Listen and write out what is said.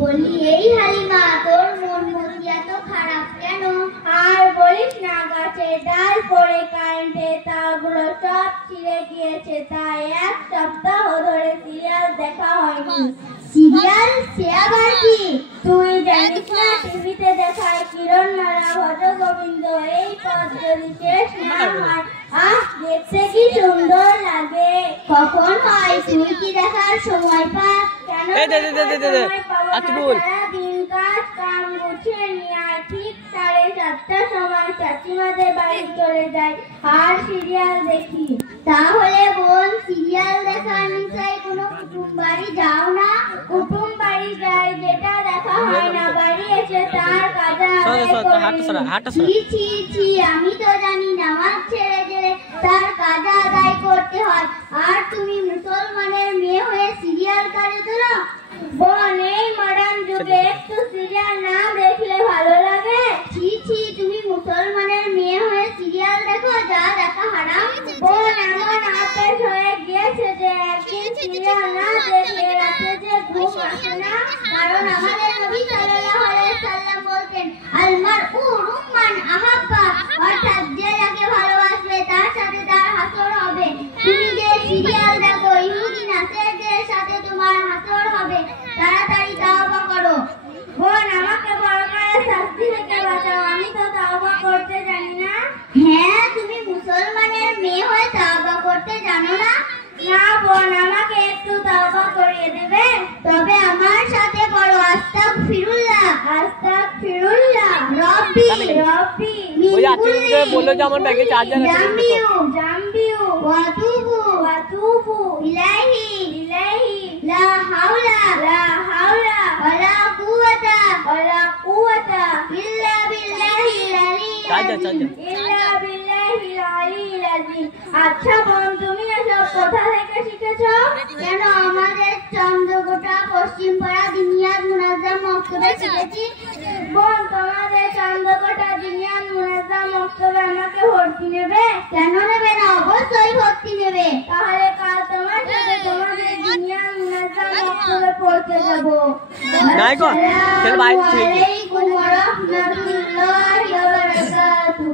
বলি এই হালিমা, তোর মন মতি এত খারাপ কেন? আর বলিস না, গাছের ডাল পড়ে কারেন্টে তারগুলো সব ছিঁড়ে গিয়েছে, তাই এক সপ্তাহ ধরে সিরিয়াল দেখা হয়নি। সিরিয়াল? সে আবার কি? তুই জানিস না, টিভিতে দেখায় কিরণমালা, ভজগোবিন্দ, এই পদ যদি শেষ না হয়, আহ দেখতে কি সুন্দর লাগে। কখন হয়? তুই কি দেখার সময় পাস? কেন সারাদিন কাজ কাম গুছিয়ে নিয়ে ঠিক 7:30টার সময় চাচিমাদের বাড়ি চলে যাই আর সিরিয়াল দেখি। তাহলে বোন, সিরিয়াল দেখার নিশ্চয়ই কোনো কুটুম বাড়ি যাও না? কুটুম বাড়ি যাই, যেটা দেখা হয় না বাড়ি এসে তার কাজা ছি ছি ছি, আমি তো জানি নামাজ ছেড়ে গেলে তার কাজা আদায় করতে হয়, আর তুমি মুসলমানের মেয়ে হয়ে সিরিয়াল কাজে তোলো? বোন, এই মডার্ন যুগে একটু সিরিয়াল না দেখলে ভালো লাগে? ছি ছি, তুমি মুসলমানের মেয়ে হয়ে সিরিয়াল দেখো? যা দেখা হারাম। বোন, এমন আবেশ হয়ে গিয়েছে যে একদিন সিরিয়াল না দেখলে রাতে যে ঘুম আসে না। কারণ আমাদের নবী সাল্লাল্লাহু আলাইহি সাল্লাম বলতেন, আল মারউ রুম্মান আহাব্বা, অর্থাৎ যে যাকে ভালোবাসবে তার সাথে তার হাসর হবে। তুমি যে সিরিয়াল দেখো, ইহুদি নাসেরদের সাথে তোমার হাসর হবে। তাড়াতাড়ি তাওবা করো। বোন, আমাকে পরকালের শাস্তি থেকে বাঁচাও, আমি তো তাওবা করতে জানি না। হ্যাঁ, তুমি মুসলমানের মেয়ে হয়ে তাওবা করতে জানো না? না বোন, আমাকে একটু তাওবা করিয়ে দেবে? তবে আমার সাথে করো, আস্তাগফিরুল্লাহ, আস্তাগফিরুল্লাহ, রব্বি রব্বি ওই আজকে বললো যে আমার ব্যাগে চার্জার আছে, জাম্বিউ ওয়াতুবু ইলাইহি ইলাইহি লা হাওলা ওয়ালা কুওয়াতা ইল্লা বিল্লাহিল আলিয়্যিল আযীম। আচ্ছা বোন, তুমি এসব কোথা থেকে শিখেছো? কেন, আমাদের চন্দ্রকোটা পশ্চিম পাড়া দিনিয়াত মুনাজ্জাম মক্তবে শিখেছি। বোন, তোমাদের চন্দ্রকোটা দিনিয়াত মুনাজ্জাম মক্তবে আমাকে ভর্তি নেবে? কেন নেবে না? অবশ্যই ভর্তি নেবে। তাহলে কাল তোমার সাথে তোমাদের দিনিয়াত মুনাজ্জাম মক্তবে পড়তে যাবো। নাইকো চল ভাই ঠিক আছে। আলাইকুম ওয়া রাহমাতুল্লাহি ওয়া বারাকাতুহু।